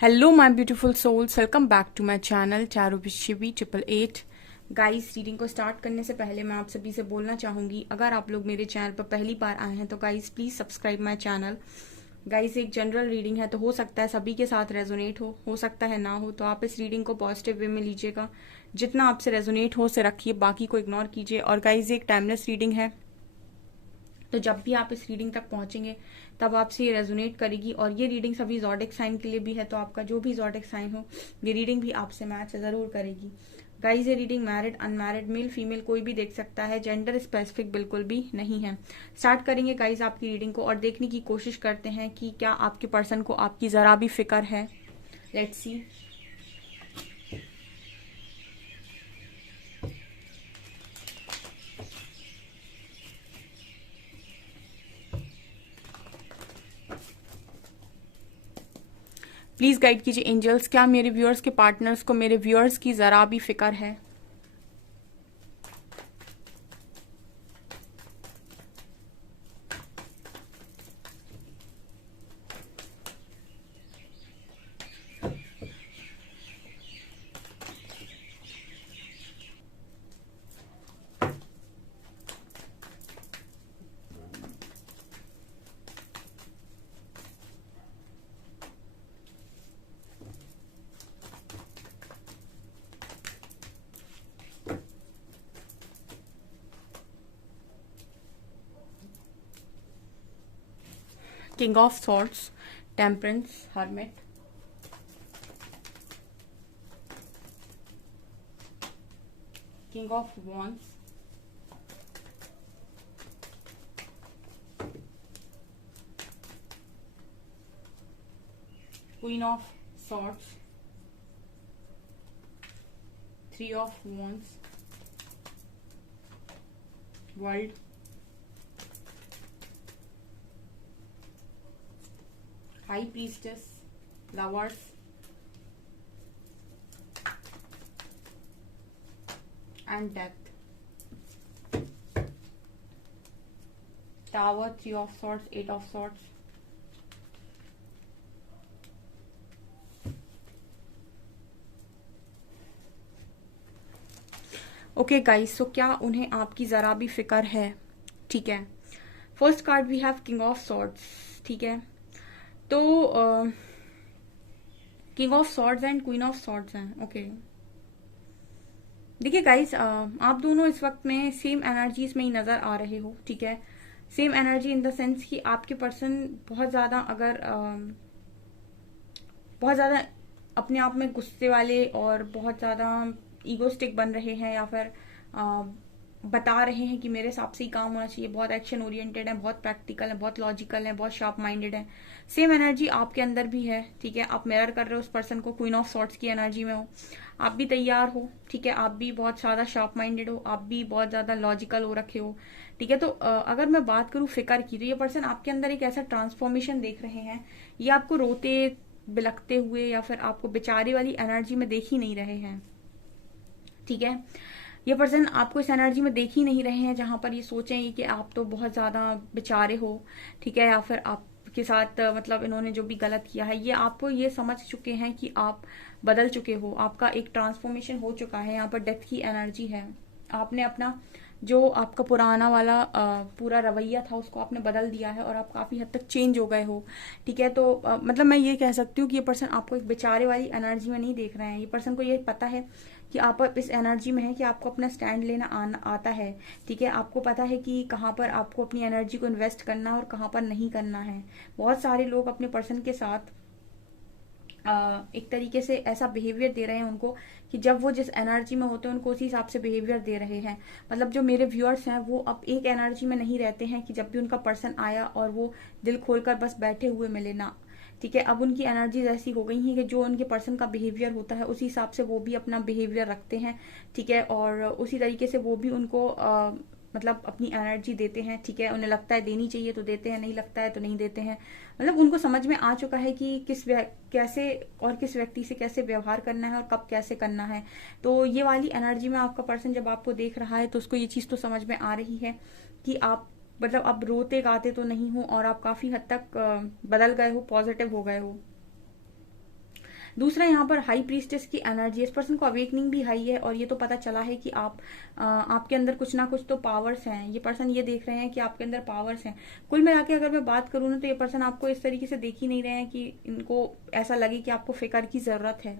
Hello my beautiful souls, welcome back to my channel Charu बिशिबी 888। Guys, reading को start करने से पहले मैं आप सभी से बोलना चाहूँगी, अगर आप लोग मेरे चैनल पर पहली बार आए हैं तो guys please subscribe my channel. Guys, एक जनरल रीडिंग है तो हो सकता है सभी के साथ रेजोनेट हो सकता है ना हो, तो आप इस रीडिंग को पॉजिटिव वे में लीजिएगा। जितना आपसे रेजोनेट हो उसे रखिए, बाकी को इग्नोर कीजिए। और गाइस, एक टाइमलेस रीडिंग है, तो जब भी आप इस रीडिंग तक पहुंचेंगे तब आपसे ये रेजोनेट करेगी। और ये रीडिंग सभी जॉडिक साइन के लिए भी है, तो आपका जो भी जॉडिक साइन हो ये रीडिंग भी आपसे मैच जरूर करेगी। गाइज, ये reading married unmarried male female कोई भी देख सकता है, जेंडर स्पेसिफिक बिल्कुल भी नहीं है। स्टार्ट करेंगे गाइज आपकी रीडिंग को और देखने की कोशिश करते हैं कि क्या आपके पर्सन को आपकी जरा भी फिक्र है। Let's see. प्लीज गाइड कीजिए एंजल्स, क्या मेरे व्यूअर्स के पार्टनर्स को मेरे व्यूअर्स की जरा भी फिक्र है। King of Swords, Temperance, Hermit, King of Wands, Queen of Swords, Three of Wands, World, High Priestess, Lovers, and Death. Tower, Three of Swords, Eight of Swords. Okay guys, so क्या उन्हें आपकी जरा भी फिक्र है? ठीक है। First card we have king of swords. ठीक है, तो king of swords and queen of swords हैं। ओके, देखिए गाइस, आप दोनों इस वक्त में सेम एनर्जीज में ही नजर आ रहे हो। ठीक है, same energy in the sense कि आपके पर्सन बहुत ज्यादा बहुत ज्यादा अपने आप में गुस्से वाले और बहुत ज्यादा ईगोस्टिक बन रहे हैं, या फिर बता रहे हैं कि मेरे हिसाब से ही काम होना चाहिए। बहुत एक्शन ओरिएंटेड है, बहुत प्रैक्टिकल है, बहुत लॉजिकल है, बहुत शार्प माइंडेड है। सेम एनर्जी आपके अंदर भी है। ठीक है, आप मिरर कर रहे हो उस पर्सन को, क्वीन ऑफ सॉर्ट्स की एनर्जी में हो। आप भी तैयार हो। ठीक है, आप भी बहुत ज्यादा शार्प माइंडेड हो, आप भी बहुत ज्यादा लॉजिकल हो रखे हो। ठीक है, तो अगर मैं बात करूं फिकर की, तो ये पर्सन आपके अंदर एक ऐसा ट्रांसफॉर्मेशन देख रहे हैं। ये आपको रोते बिलखते हुए या फिर आपको बेचारे वाली एनर्जी में देख ही नहीं रहे हैं। ठीक है, ये पर्सन आपको इस एनर्जी में देख ही नहीं रहे हैं जहां पर ये सोचें कि आप तो बहुत ज्यादा बेचारे हो। ठीक है, या फिर आपके साथ मतलब इन्होंने जो भी गलत किया है, ये आपको ये समझ चुके हैं कि आप बदल चुके हो, आपका एक ट्रांसफॉर्मेशन हो चुका है। यहाँ पर डेथ की एनर्जी है। आपने अपना जो आपका पुराना वाला पूरा रवैया था उसको आपने बदल दिया है और आप काफी हद तक चेंज हो गए हो। ठीक है, तो मतलब मैं ये कह सकती हूँ कि ये पर्सन आपको एक बेचारे वाली एनर्जी में नहीं देख रहे हैं। ये पर्सन को ये पता है कि आप इस एनर्जी में है कि आपको अपना स्टैंड लेना आता है। ठीक है, आपको पता है कि कहाँ पर आपको अपनी एनर्जी को इन्वेस्ट करना है और कहाँ पर नहीं करना है। बहुत सारे लोग अपने पर्सन के साथ एक तरीके से ऐसा बिहेवियर दे रहे हैं उनको कि जब वो जिस एनर्जी में होते हैं उनको उसी हिसाब से बिहेवियर दे रहे हैं। मतलब जो मेरे व्यूअर्स हैं वो अब एक एनर्जी में नहीं रहते हैं कि जब भी उनका पर्सन आया और वो दिल खोलकर बस बैठे हुए मिले ना। ठीक है, अब उनकी एनर्जीज ऐसी हो गई हैं कि जो उनके पर्सन का बिहेवियर होता है उसी हिसाब से वो भी अपना बिहेवियर रखते हैं। ठीक है, और उसी तरीके से वो भी उनको मतलब अपनी एनर्जी देते हैं। ठीक है, उन्हें लगता है देनी चाहिए तो देते हैं, नहीं लगता है तो नहीं देते हैं। मतलब उनको समझ में आ चुका है कि कैसे और किस व्यक्ति से कैसे व्यवहार करना है और कब कैसे करना है। तो ये वाली एनर्जी में आपका पर्सन जब आपको देख रहा है तो उसको ये चीज तो समझ में आ रही है कि आप मतलब अब रोते गाते तो नहीं हो और आप काफी हद तक बदल गए हो, पॉजिटिव हो गए हो। दूसरा यहाँ पर हाई प्रीस्टेस की एनर्जी, इस पर्सन को अवेकनिंग भी हाई है और ये तो पता चला है कि आपके अंदर कुछ ना कुछ तो पावर्स हैं। ये पर्सन ये देख रहे हैं कि आपके अंदर पावर्स हैं। कुल मिला के अगर मैं बात करूँ ना तो ये पर्सन आपको इस तरीके से देख ही नहीं रहे हैं कि इनको ऐसा लगे कि आपको फिक्र की जरूरत है।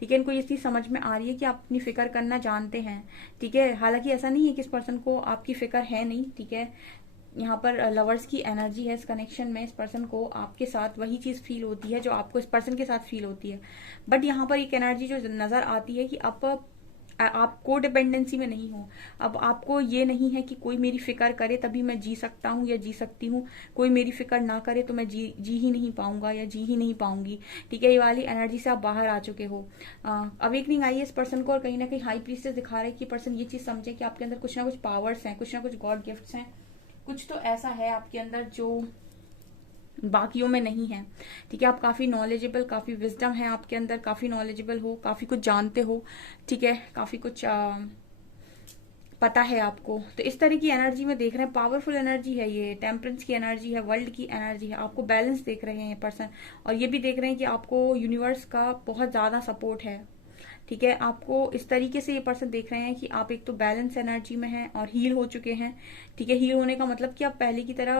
ठीक है, इनको ये चीज समझ में आ रही है कि आप अपनी फिक्र करना जानते हैं। ठीक है, हालांकि ऐसा नहीं है कि इस पर्सन को आपकी फिक्र है नहीं। ठीक है, यहाँ पर लवर्स की एनर्जी है इस कनेक्शन में। इस पर्सन को आपके साथ वही चीज फील होती है जो आपको इस पर्सन के साथ फील होती है। बट यहाँ पर एक एनर्जी जो नजर आती है कि आप को डिपेंडेंसी में नहीं हो। अब आपको ये नहीं है कि कोई मेरी फिक्र करे तभी मैं जी सकता हूँ या जी सकती हूँ, कोई मेरी फिक्र ना करे तो मैं जी ही नहीं पाऊंगा या जी ही नहीं पाऊंगी। ठीक है, ये वाली एनर्जी से आप बाहर आ चुके हो। अवेकनिंग आई है इस पर्सन को और कहीं ना कहीं हाई प्रीस्टेस दिखा रहे हैं कि पर्सन ये चीज समझे कि आपके अंदर कुछ ना कुछ पावर्स हैं, कुछ ना कुछ गॉड गिफ्ट्स हैं, कुछ तो ऐसा है आपके अंदर जो बाकियों में नहीं है। ठीक है, आप काफी नॉलेजेबल, काफी विजडम है आपके अंदर, काफी नॉलेजेबल हो, काफी कुछ जानते हो। ठीक है, काफी कुछ पता है आपको। तो इस तरह की एनर्जी में देख रहे हैं, पावरफुल एनर्जी है ये, टेम्परेंस की एनर्जी है, वर्ल्ड की एनर्जी है। आपको बैलेंस देख रहे हैं ये पर्सन और ये भी देख रहे हैं कि आपको यूनिवर्स का बहुत ज्यादा सपोर्ट है। ठीक है, आपको इस तरीके से ये पर्सन देख रहे हैं कि आप एक तो बैलेंस एनर्जी में हैं और हील हो चुके हैं। ठीक है, हील होने का मतलब कि आप पहले की तरह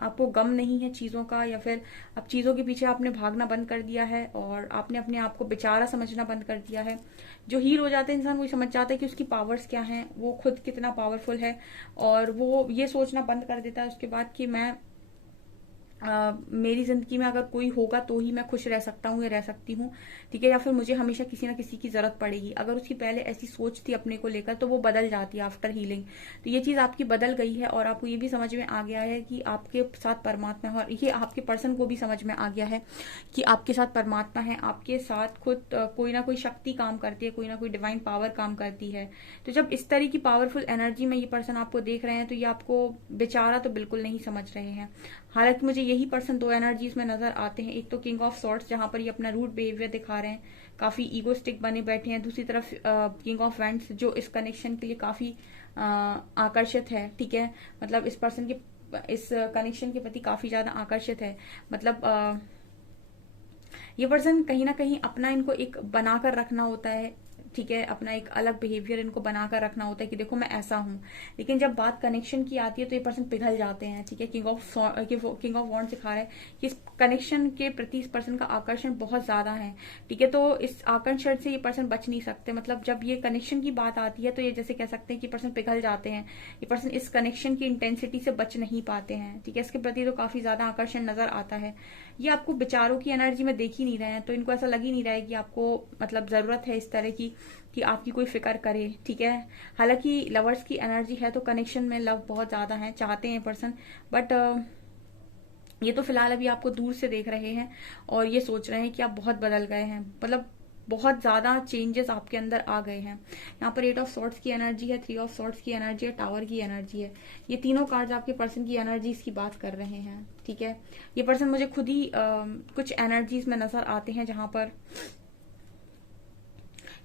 आपको गम नहीं है चीजों का, या फिर अब चीजों के पीछे आपने भागना बंद कर दिया है और आपने अपने आप को बेचारा समझना बंद कर दिया है। जो हील हो जाता है इंसान वो समझ जाता है कि उसकी पावर्स क्या हैं, वो खुद कितना पावरफुल है, और वो ये सोचना बंद कर देता है उसके बाद कि मेरी जिंदगी में अगर कोई होगा तो ही मैं खुश रह सकता हूँ या रह सकती हूँ। ठीक है, या फिर मुझे हमेशा किसी ना किसी की जरूरत पड़ेगी। अगर उसकी पहले ऐसी सोच थी अपने को लेकर तो वो बदल जाती है आफ्टर हीलिंग। तो ये चीज आपकी बदल गई है और आपको ये भी समझ में आ गया है कि आपके साथ परमात्मा है, और ये आपके पर्सन को भी समझ में आ गया है कि आपके साथ परमात्मा है, आपके साथ खुद कोई ना कोई शक्ति काम करती है, कोई ना कोई डिवाइन पावर काम करती है। तो जब इस तरह की पावरफुल एनर्जी में ये पर्सन आपको देख रहे हैं तो ये आपको बेचारा तो बिल्कुल नहीं समझ रहे हैं। हालांकि मुझे यही पर्सन दो एनर्जीज में नजर आते हैं। एक तो किंग ऑफ सॉर्ट्स जहां पर ये अपना रूट बिहेवियर दिखा रहे हैं, काफी ईगोस्टिक बने बैठे हैं। दूसरी तरफ किंग ऑफ वैंड्स जो इस कनेक्शन के लिए काफी आकर्षित है। ठीक है, मतलब इस पर्सन के इस कनेक्शन के प्रति काफी ज्यादा आकर्षित है। मतलब ये पर्सन कहीं ना कहीं अपना इनको एक बनाकर रखना होता है। ठीक है, अपना एक अलग बिहेवियर इनको बनाकर रखना होता है कि देखो मैं ऐसा हूं। लेकिन जब बात कनेक्शन की आती है तो ये पर्सन पिघल जाते हैं। ठीक है, किंग ऑफ वॉन्ड सिखा रहा है कि इस कनेक्शन के प्रति इस पर्सन का आकर्षण बहुत ज्यादा है। ठीक है, तो इस आकर्षण से ये पर्सन बच नहीं सकते। मतलब जब ये कनेक्शन की बात आती है तो ये जैसे कह सकते हैं कि पर्सन पिघल जाते हैं। ये पर्सन इस कनेक्शन की इंटेंसिटी से बच नहीं पाते हैं। ठीक है, इसके प्रति तो काफी ज्यादा आकर्षण नजर आता है। ये आपको विचारों की एनर्जी में देख ही नहीं रहे हैं, तो इनको ऐसा लग ही नहीं रहा है कि आपको मतलब जरूरत है इस तरह की कि आपकी कोई फिक्र करे। ठीक है, हालांकि लवर्स की एनर्जी है तो कनेक्शन में लव बहुत ज्यादा है, चाहते हैं पर्सन, बट ये तो फिलहाल अभी आपको दूर से देख रहे हैं और ये सोच रहे हैं कि आप बहुत बदल गए हैं। मतलब बहुत ज्यादा चेंजेस आपके अंदर आ गए हैं। यहाँ पर 8 ऑफ सॉर्ट्स की एनर्जी है, 3 ऑफ सॉर्ट्स की एनर्जी है, टावर की एनर्जी है। ये तीनों कार्ड्स आपके पर्सन की एनर्जीज की बात कर रहे हैं। ठीक है, ये पर्सन मुझे खुद ही कुछ एनर्जीज में नजर आते हैं जहां पर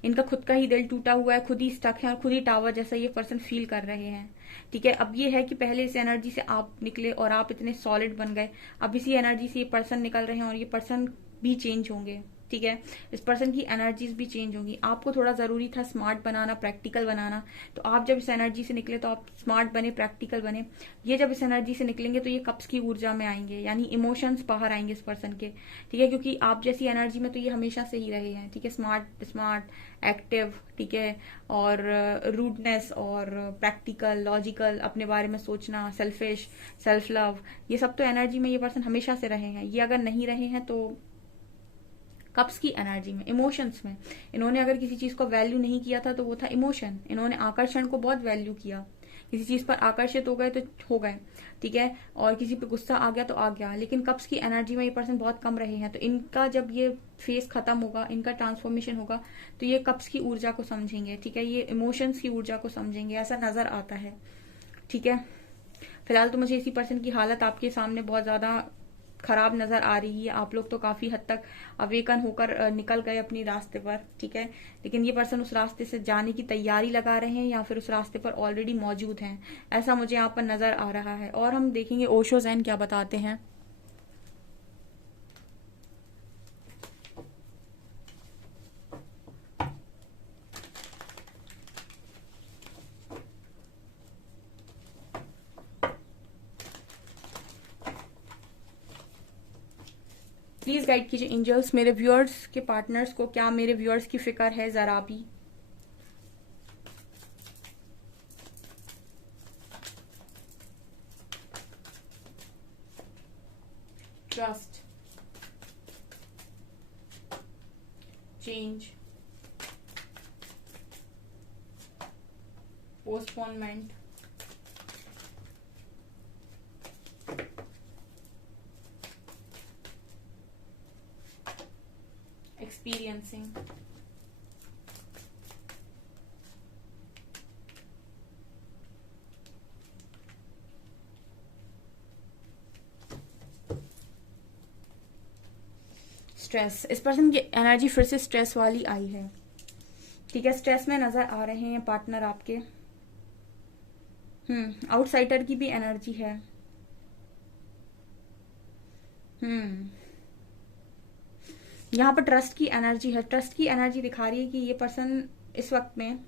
इनका खुद का ही दिल टूटा हुआ है, खुद ही स्टक है और खुद ही टावर जैसा ये पर्सन फील कर रहे हैं। ठीक है, अब ये है कि पहले इस एनर्जी से आप निकले और आप इतने सॉलिड बन गए, अब इसी एनर्जी से ये पर्सन निकल रहे हैं और ये पर्सन भी चेंज होंगे। ठीक है, इस पर्सन की एनर्जीज भी चेंज होंगी। आपको थोड़ा जरूरी था स्मार्ट बनाना, प्रैक्टिकल बनाना, तो आप जब इस एनर्जी से निकले तो आप स्मार्ट बने, प्रैक्टिकल बने। ये जब इस एनर्जी से निकलेंगे तो ये कप्स की ऊर्जा में आएंगे, यानी इमोशंस बाहर आएंगे इस पर्सन के। ठीक है, क्योंकि आप जैसी एनर्जी में तो ये हमेशा से ही रहे हैं। ठीक है, स्मार्ट एक्टिव, ठीक है, और रूडनेस और प्रैक्टिकल, लॉजिकल, अपने बारे में सोचना, सेल्फिश, सेल्फ लव, ये सब तो एनर्जी में ये पर्सन हमेशा से रहे हैं। ये अगर नहीं रहे हैं तो कप्स की एनर्जी में, इमोशंस में इन्होंने अगर किसी चीज को वैल्यू नहीं किया था तो वो था इमोशन। इन्होंने आकर्षण को बहुत वैल्यू किया, किसी चीज पर आकर्षित हो गए तो हो गए। ठीक है, और किसी पे गुस्सा आ गया तो आ गया। लेकिन कप्स की एनर्जी में ये पर्सन बहुत कम रहे हैं, तो इनका जब ये फेस खत्म होगा, इनका ट्रांसफॉर्मेशन होगा, तो ये कप्स की ऊर्जा को समझेंगे। ठीक है, ये इमोशंस की ऊर्जा को समझेंगे, ऐसा नजर आता है। ठीक है, फिलहाल तो मुझे इसी पर्सन की हालत आपके सामने बहुत ज्यादा खराब नजर आ रही है। आप लोग तो काफी हद तक अवेकन होकर निकल गए अपनी रास्ते पर। ठीक है, लेकिन ये पर्सन उस रास्ते से जाने की तैयारी लगा रहे हैं या फिर उस रास्ते पर ऑलरेडी मौजूद हैं, ऐसा मुझे यहाँ पर नजर आ रहा है। और हम देखेंगे ओशो ज़ेन क्या बताते हैं। प्लीज गाइड कीजिए एंजल्स, मेरे व्यूअर्स के पार्टनर्स को क्या मेरे व्यूअर्स की फिक्र है जरा भी। Trust, change, postponement, experiencing, stress. इस पर्सन की एनर्जी फिर से स्ट्रेस वाली आई है, ठीक है। स्ट्रेस में नजर आ रहे हैं पार्टनर आपके। आउटसाइडर की भी एनर्जी है। यहाँ पर ट्रस्ट की एनर्जी है। ट्रस्ट की एनर्जी दिखा रही है कि ये पर्सन इस वक्त में,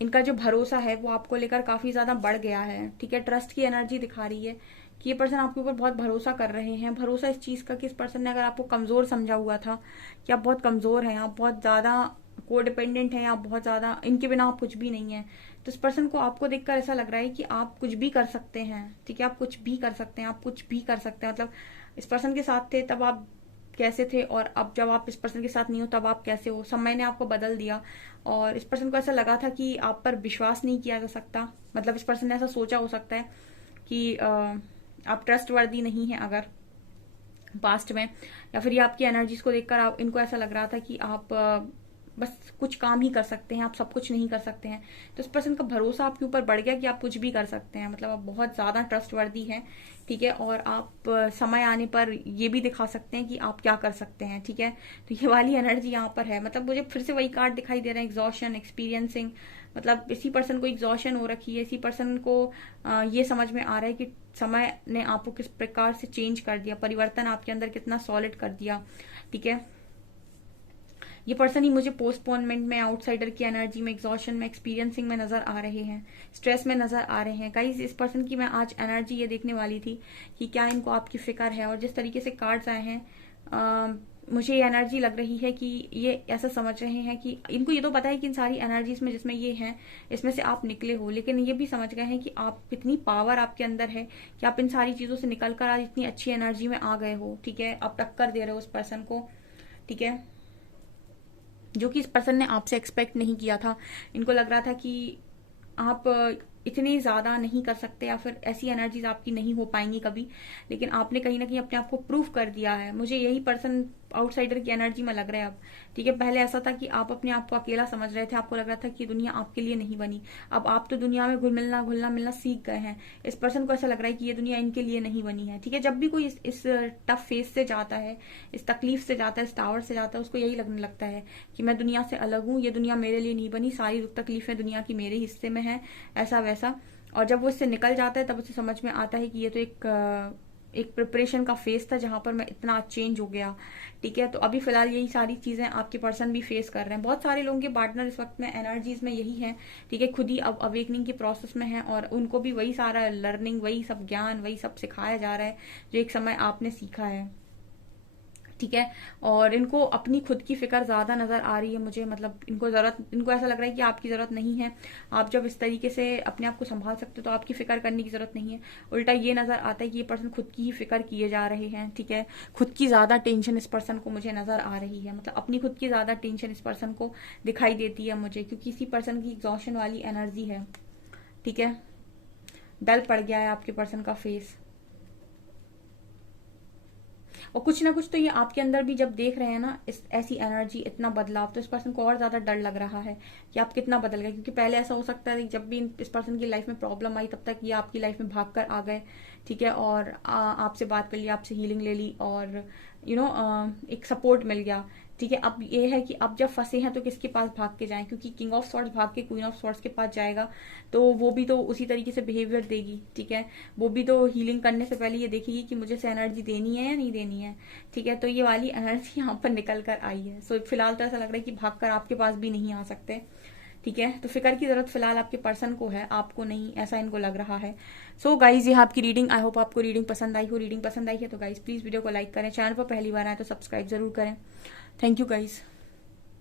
इनका जो भरोसा है वो आपको लेकर काफी ज्यादा बढ़ गया है, ठीक है। ट्रस्ट की एनर्जी दिखा रही है कि ये पर्सन आपके ऊपर बहुत भरोसा कर रहे हैं। भरोसा इस चीज का कि इस पर्सन ने अगर आपको कमजोर समझा हुआ था कि आप बहुत कमजोर हैं, आप बहुत ज्यादा को डिपेंडेंट हैं, आप बहुत ज्यादा, इनके बिना आप कुछ भी नहीं है, तो इस पर्सन को आपको देखकर ऐसा लग रहा है कि आप कुछ भी कर सकते हैं, ठीक है। आप कुछ भी कर सकते हैं, आप कुछ भी कर सकते हैं। मतलब इस पर्सन के साथ थे तब आप कैसे थे, और अब जब आप इस पर्सन के साथ नहीं हो तब आप कैसे हो। समय ने आपको बदल दिया, और इस पर्सन को ऐसा लगा था कि आप पर विश्वास नहीं किया जा सकता। मतलब इस पर्सन ने ऐसा सोचा हो सकता है कि आप ट्रस्ट वर्दी नहीं है अगर पास्ट में, या फिर ये आपकी एनर्जीज को देखकर आप, इनको ऐसा लग रहा था कि आप बस कुछ काम ही कर सकते हैं, आप सब कुछ नहीं कर सकते हैं। तो इस पर्सन का भरोसा आपके ऊपर बढ़ गया कि आप कुछ भी कर सकते हैं। मतलब आप बहुत ज्यादा ट्रस्टवर्दी हैं, ठीक है। और आप समय आने पर ये भी दिखा सकते हैं कि आप क्या कर सकते हैं, ठीक है। तो ये वाली एनर्जी यहाँ पर है। मतलब मुझे फिर से वही कार्ड दिखाई दे रहा है, एग्जॉशन, एक्सपीरियंसिंग। मतलब इसी पर्सन को एग्जॉशन हो रखी है, इसी पर्सन को ये समझ में आ रहा है कि समय ने आपको किस प्रकार से चेंज कर दिया, परिवर्तन आपके अंदर कितना सॉलिड कर दिया, ठीक है। ये पर्सन ही मुझे पोस्टपोनमेंट में, आउटसाइडर की एनर्जी में, एग्जॉशन में, एक्सपीरियंसिंग में नजर आ रहे हैं, स्ट्रेस में नजर आ रहे हैं। गाइस, इस पर्सन की मैं आज एनर्जी ये देखने वाली थी कि क्या इनको आपकी फिक्र है। और जिस तरीके से कार्ड्स आए हैं, मुझे ये एनर्जी लग रही है कि ये ऐसा समझ रहे हैं कि इनको ये तो पता है कि इन सारी एनर्जीज में जिसमें ये हैं, इसमें से आप निकले हो, लेकिन ये भी समझ गए हैं कि आप कितनी पावर आपके अंदर है कि आप इन सारी चीजों से निकलकर आज इतनी अच्छी एनर्जी में आ गए हो, ठीक है। आप टक्कर दे रहे हो उस पर्सन को, ठीक है, जो कि इस पर्सन ने आपसे एक्सपेक्ट नहीं किया था। इनको लग रहा था कि आप इतनी ज्यादा नहीं कर सकते, या फिर ऐसी एनर्जीज आपकी नहीं हो पाएंगी कभी, लेकिन आपने कहीं ना कहीं अपने आप को प्रूव कर दिया है। मुझे यही पर्सन आउटसाइडर की एनर्जी में लग रहा है अब, ठीक है। पहले ऐसा था कि आप अपने आप को अकेला समझ रहे थे, आपको लग रहा था कि दुनिया आपके लिए नहीं बनी। अब आप तो दुनिया में घुलना मिलना सीख गए हैं। इस पर्सन को ऐसा लग रहा है कि ये दुनिया इनके लिए नहीं बनी है, ठीक है। जब भी कोई इस टफ फेज से जाता है, इस तकलीफ से जाता है, इस टावर से जाता है, उसको यही लगने लगता है कि मैं दुनिया से अलग हूँ, ये दुनिया मेरे लिए नहीं बनी, सारी दुख तकलीफें दुनिया की मेरे हिस्से में है, ऐसा वैसा। और जब वो इससे निकल जाता है तब उसे समझ में आता है कि ये तो एक प्रिपरेशन का फेज था जहां पर मैं इतना चेंज हो गया, ठीक है। तो अभी फिलहाल यही सारी चीजें आपके पर्सन भी फेस कर रहे हैं। बहुत सारे लोगों के पार्टनर इस वक्त में एनर्जीज में यही है, ठीक है, खुद ही अब अवेकनिंग के प्रोसेस में है, और उनको भी वही सारा लर्निंग, वही सब ज्ञान, वही सब सिखाया जा रहा है जो एक समय आपने सीखा है, ठीक है। और इनको अपनी खुद की फिक्र ज्यादा नजर आ रही है मुझे। मतलब इनको ऐसा लग रहा है कि आपकी जरूरत नहीं है। आप जब इस तरीके से अपने आप को संभाल सकते हो तो आपकी फिक्र करने की जरूरत नहीं है। उल्टा ये नजर आता है कि ये पर्सन खुद की ही फिक्र किए जा रहे हैं, ठीक है। खुद की ज्यादा टेंशन इस पर्सन को मुझे नजर आ रही है। मतलब अपनी खुद की ज्यादा टेंशन इस पर्सन को दिखाई देती है मुझे, क्योंकि इसी पर्सन की एग्जॉशन वाली एनर्जी है, ठीक है। डल पड़ गया है आपके पर्सन का फेस, और कुछ ना कुछ तो ये आपके अंदर भी जब देख रहे हैं ना इस ऐसी एनर्जी, इतना बदलाव, तो इस पर्सन को और ज्यादा डर लग रहा है कि आप कितना बदल गए। क्योंकि पहले ऐसा हो सकता है जब भी इस पर्सन की लाइफ में प्रॉब्लम आई तब तक ये आपकी लाइफ में भाग कर आ गए, ठीक है, और आपसे बात कर ली, आपसे हीलिंग ले ली, और एक सपोर्ट मिल गया, ठीक है। अब ये है कि अब जब फंसे हैं तो किसके पास भाग के जाएं, क्योंकि किंग ऑफ सॉर्ड्स भाग के क्वीन ऑफ सॉर्ड्स के पास जाएगा तो वो भी तो उसी तरीके से बिहेवियर देगी, ठीक है। वो भी तो हीलिंग करने से पहले ये देखेगी कि मुझे से एनर्जी देनी है या नहीं देनी है, ठीक है। तो ये वाली एनर्जी यहाँ पर निकल कर आई है। सो फिलहाल तो ऐसा लग रहा है कि भाग कर आपके पास भी नहीं आ सकते, ठीक है, तो फिक्र की जरूरत फिलहाल आपके पर्सन को है, आपको नहीं, ऐसा इनको लग रहा है। सो गाइज, ये आपकी रीडिंग। आई होप आपको रीडिंग पसंद आई हो। रीडिंग पसंद आई है तो गाइज प्लीज वीडियो को लाइक करें, चैनल पर पहली बार आए तो सब्सक्राइब जरूर करें। Thank you guys.